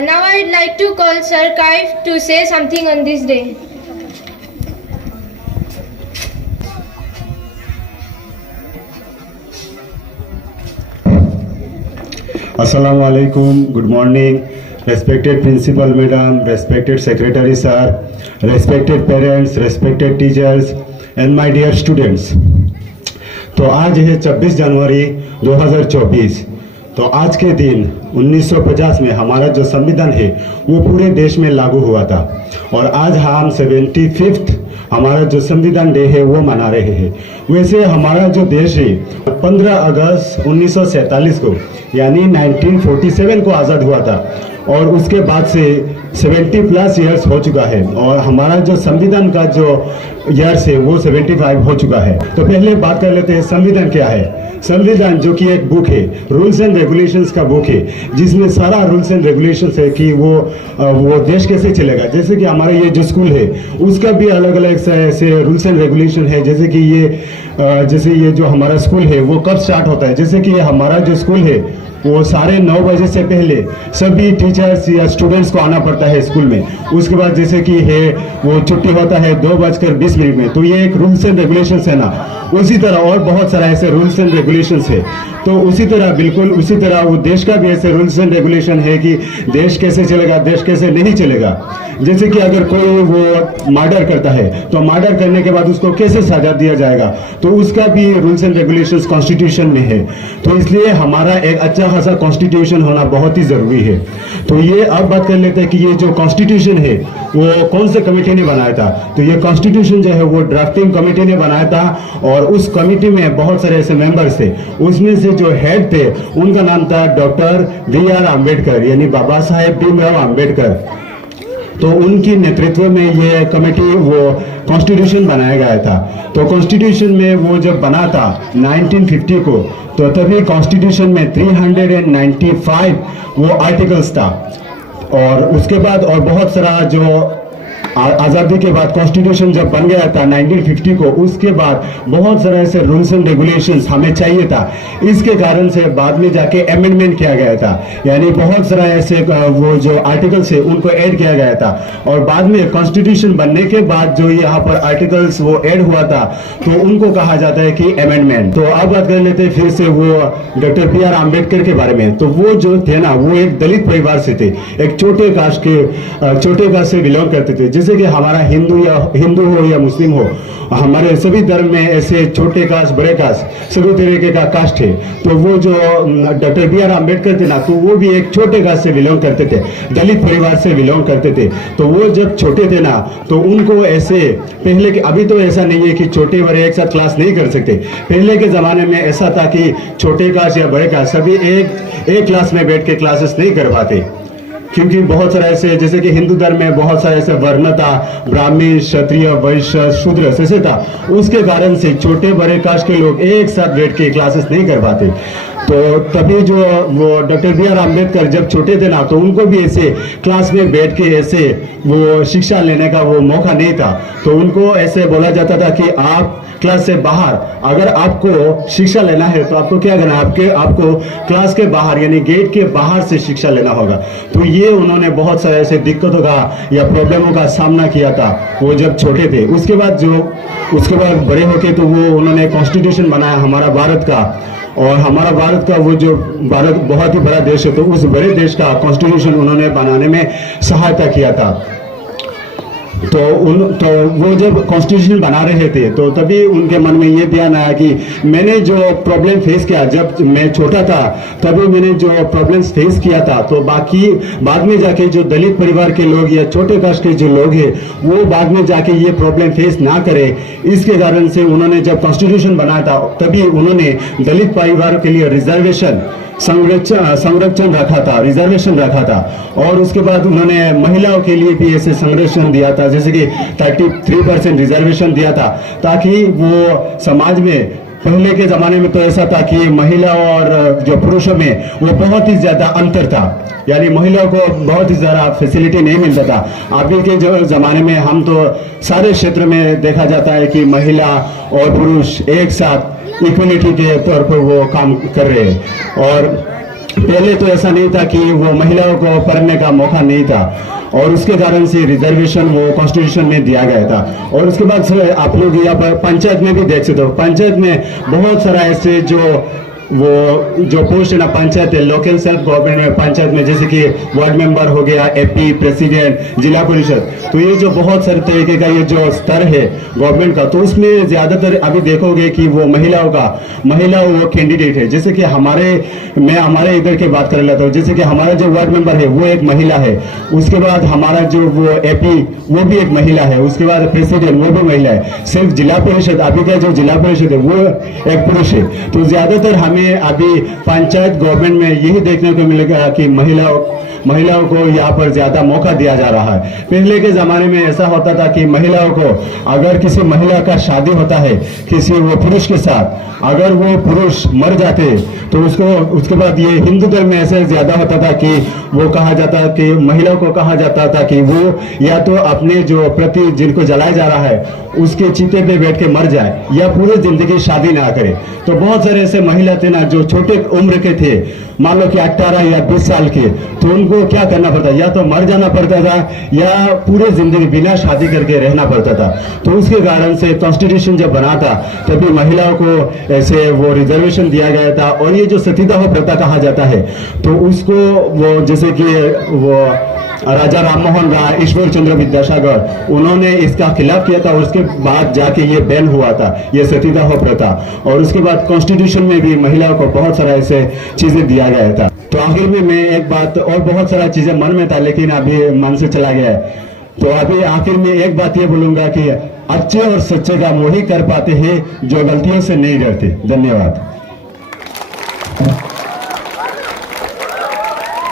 Now I'd like to call Sir Kaif to say something on this day. Assalamu alaikum, good morning, respected principal madam, respected secretary sir, respected parents, respected teachers and my dear students. तो आज है 26 जनवरी 2024। तो आज के दिन 1950 में हमारा जो संविधान है वो पूरे देश में लागू हुआ था और आज हम 75th हमारा जो संविधान डे है वो मना रहे हैं। वैसे हमारा जो देश है 15 अगस्त 1947 को यानी 1947 को आज़ाद हुआ था और उसके बाद से 70+ ईयर्स हो चुका है और हमारा जो संविधान का जो ईयर्स है वो 75 हो चुका है। तो पहले बात कर लेते हैं संविधान क्या है। संविधान जो कि एक बुक है, रूल्स एंड रेगुलेशंस का बुक है, जिसमें सारा रूल्स एंड रेगुलेशंस है कि वो देश कैसे चलेगा। जैसे कि हमारा ये जो स्कूल है उसका भी अलग अलग ऐसे रूल्स एंड रेगुलेशन है। जैसे कि ये जो हमारा स्कूल है वो कब स्टार्ट होता है। जैसे कि हमारा जो स्कूल है वो 9:30 बजे से पहले सभी टीचर्स या स्टूडेंट्स को आना पड़ता है स्कूल में। उसके बाद जैसे कि है वो छुट्टी होता है 2:20 में। तो ये एक रूल्स एंड रेगुलेशंस है ना। उसी तरह और बहुत सारा ऐसे रूल्स एंड रेगुलेशंस है। तो उसी तरह बिल्कुल उसी तरह वो देश का भी ऐसे रूल्स एंड रेगुलेशन है कि देश कैसे चलेगा, देश कैसे नहीं चलेगा। जैसे कि अगर कोई वो मर्डर करता है तो मर्डर करने के बाद उसको कैसे सजा दिया जाएगा, तो उसका भी रूल्स एंड रेगुलेशंस कॉन्स्टिट्यूशन में है। तो इसलिए हमारा एक अच्छा खासा कॉन्स्टिट्यूशन होना बहुत ही जरूरी है। तो ये अब बात कर लेते हैं कि ये जो कॉन्स्टिट्यूशन है वो कौन से कमेटी ने बनाया था। तो ये कॉन्स्टिट्यूशन जो है वो ड्राफ्टिंग कमेटी ने बनाया था और उस कमेटी में बहुत सारे ऐसे मेंबर्स थे। उसमें से जो हेड थे उनका नाम था डॉक्टर B.R. अम्बेडकर यानी बाबा साहेब भीमराव अम्बेडकर। तो उनकी नेतृत्व में ये कमेटी वो कॉन्स्टिट्यूशन बनाया गया था। तो कॉन्स्टिट्यूशन में वो जब बना था 1950 को, तो तभी कॉन्स्टिट्यूशन में 395 वो आर्टिकल्स था और उसके बाद और बहुत सारा जो आज़ादी के बाद कॉन्स्टिट्यूशन जब बन गया था 1950 को, उसके बाद बहुत सारे ऐसे रूल्स एंड रेगुलेशंस हमें चाहिए था। इसके कारण से बाद में जाके अमेंडमेंट किया गया था, यानी बहुत सारा ऐसे वो जो आर्टिकल्स है उनको ऐड किया गया था। और बाद में कॉन्स्टिट्यूशन बनने के बाद जो यहाँ पर आर्टिकल्स वो ऐड हुआ था तो उनको कहा जाता है कि अमेंडमेंट। तो अब बात कर लेते हैं फिर से वो डॉक्टर B.R. अम्बेडकर के बारे में। तो वो जो थे ना वो एक दलित परिवार से थे, एक छोटे कास्ट से बिलोंग करते थे। जैसे कि हमारा हिंदू हो या मुस्लिम हो, हमारे सभी धर्म में ऐसे छोटे कास्ट बड़े कास्ट सभी तरीके का कास्ट है। तो वो जो डॉक्टर B.R. अम्बेडकर थे ना, तो वो भी एक छोटे कास्ट से बिलोंग करते थे, दलित परिवार से बिलोंग करते थे। तो वो जब छोटे थे ना तो उनको ऐसे पहले के, अभी तो ऐसा नहीं है कि छोटे बड़े एक साथ क्लास नहीं कर सकते। पहले के जमाने में ऐसा था कि छोटे कास्ट या बड़े कास्ट सभी एक क्लास में बैठ के क्लासेस नहीं कर पाते, क्योंकि बहुत सारा ऐसे जैसे कि हिंदू धर्म में बहुत सारे ऐसे वर्ण था, ब्राह्मण, क्षत्रिय, वैश्य, शूद्र ऐसे था। उसके कारण से छोटे बड़े कास्ट के लोग एक साथ बैठ के क्लासेस नहीं कर पाते। तो तभी जो वो डॉक्टर B.R. अम्बेडकर जब छोटे थे ना तो उनको भी ऐसे क्लास में बैठ के ऐसे वो शिक्षा लेने का वो मौका नहीं था। तो उनको ऐसे बोला जाता था कि आप क्लास से बाहर, अगर आपको शिक्षा लेना है तो आपको क्या करना है, आपको क्लास के बाहर यानी गेट के बाहर से शिक्षा लेना होगा। तो ये उन्होंने बहुत सारे ऐसे दिक्कतों का या प्रॉब्लमों का सामना किया था वो जब छोटे थे। उसके बाद बड़े होके तो वो उन्होंने कॉन्स्टिट्यूशन बनाया हमारा भारत का। और हमारा भारत का वो जो भारत बहुत ही बड़ा देश है, तो उस बड़े देश का कॉन्स्टिट्यूशन उन्होंने बनाने में सहायता किया था। तो वो जब कॉन्स्टिट्यूशन बना रहे थे तो तभी उनके मन में ये ध्यान आया कि मैंने जो प्रॉब्लम फेस किया जब मैं छोटा था, तभी मैंने जो प्रॉब्लम्स फेस किया था, तो बाद में जाके जो दलित परिवार के लोग या छोटे कास्ट के जो लोग हैं वो बाद में जाके ये प्रॉब्लम फेस ना करे। इसके कारण से उन्होंने जब कॉन्स्टिट्यूशन बनाया था तभी उन्होंने दलित परिवार के लिए रिजर्वेशन संरक्षण रखा था, रिजर्वेशन रखा था। और उसके बाद उन्होंने महिलाओं के लिए भी ऐसे संरक्षण दिया था, जैसे कि 33% रिजर्वेशन दिया था, ताकि वो समाज में पहले के जमाने में तो ऐसा था कि महिला और जो पुरुषों में वो बहुत ही ज्यादा अंतर था, यानी महिलाओं को बहुत ही ज्यादा फैसिलिटी नहीं मिलता था। अभी के जो जमाने में हम तो सारे क्षेत्र में देखा जाता है कि महिला और पुरुष एक साथ इक्वलिटी के तौर पर वो काम कर रहे हैं। और पहले तो ऐसा नहीं था कि वो महिलाओं को पढ़ने का मौका नहीं था और उसके कारण से रिजर्वेशन वो कॉन्स्टिट्यूशन में दिया गया था। और उसके बाद से आप लोग यहाँ पर पंचायत में भी देख सकते हो, पंचायत में बहुत सारा ऐसे जो पोस्ट है ना, पंचायत है, लोकल सेल्फ गवर्नमेंट में, पंचायत में जैसे कि वार्ड मेंबर हो गया, एपी, प्रेसिडेंट, जिला परिषद, तो ये जो बहुत सारे तरीके का ये जो स्तर है गवर्नमेंट का, तो उसमें ज्यादातर अभी देखोगे कि वो महिला वो कैंडिडेट है। जैसे कि मैं हमारे इधर की बात कर लेता हूँ, जैसे कि हमारा जो वार्ड मेंबर है वो एक महिला है, उसके बाद हमारा जो वो एपी वो भी एक महिला है, उसके बाद प्रेसिडेंट वो भी महिला है, सिर्फ जिला परिषद अभी का जो जिला परिषद है वो एक पुरुष है। तो ज्यादातर हमें अभी पंचायत गवर्नमेंट में यही देखने को मिलेगा कि महिलाओं को यहाँ पर ज्यादा मौका दिया जा रहा है। पहले के जमाने में ऐसा होता था कि महिलाओं को, अगर किसी महिला का शादी होता है किसी वो पुरुष के साथ, अगर वो पुरुष मर जाते तो उसके बाद ये हिंदू धर्म में ऐसे ज्यादा होता था कि वो कहा जाता कि महिलाओं को कहा जाता था कि वो या तो अपने जो प्रति जिनको जलाया जा रहा है उसके चीते पे बैठ के मर जाए या पूरी जिंदगी शादी ना करे। तो बहुत सारे ऐसे महिला थे ना जो छोटे उम्र के थे, मान लो कि 18 या 20 साल के, तो उनको क्या करना पड़ता, या तो मर जाना पड़ता था या पूरे जिंदगी बिना शादी करके रहना पड़ता था। तो उसके कारण से कॉन्स्टिट्यूशन जब बना था तभी महिलाओं को ऐसे वो रिजर्वेशन दिया गया था। और ये जो सतीदाह प्रथा कहा जाता है, तो उसको वो जैसे कि वो राजा राममोहन राय, ईश्वर चंद्र विद्यासागर, उन्होंने इसका खिलाफ किया था और उसके बाद जाके ये बैन हुआ था, ये सतीदाह प्रथा। और उसके बाद कॉन्स्टिट्यूशन में भी महिलाओं को बहुत सारा ऐसे चीजें दिया गया था। तो आखिर में मैं एक बात, और बहुत सारा चीजें मन में था लेकिन अभी मन से चला गया है, तो अभी आखिर में एक बात ये बोलूंगा कि अच्छे और सच्चे काम वही कर पाते हैं जो गलतियों से नहीं डरते। धन्यवाद।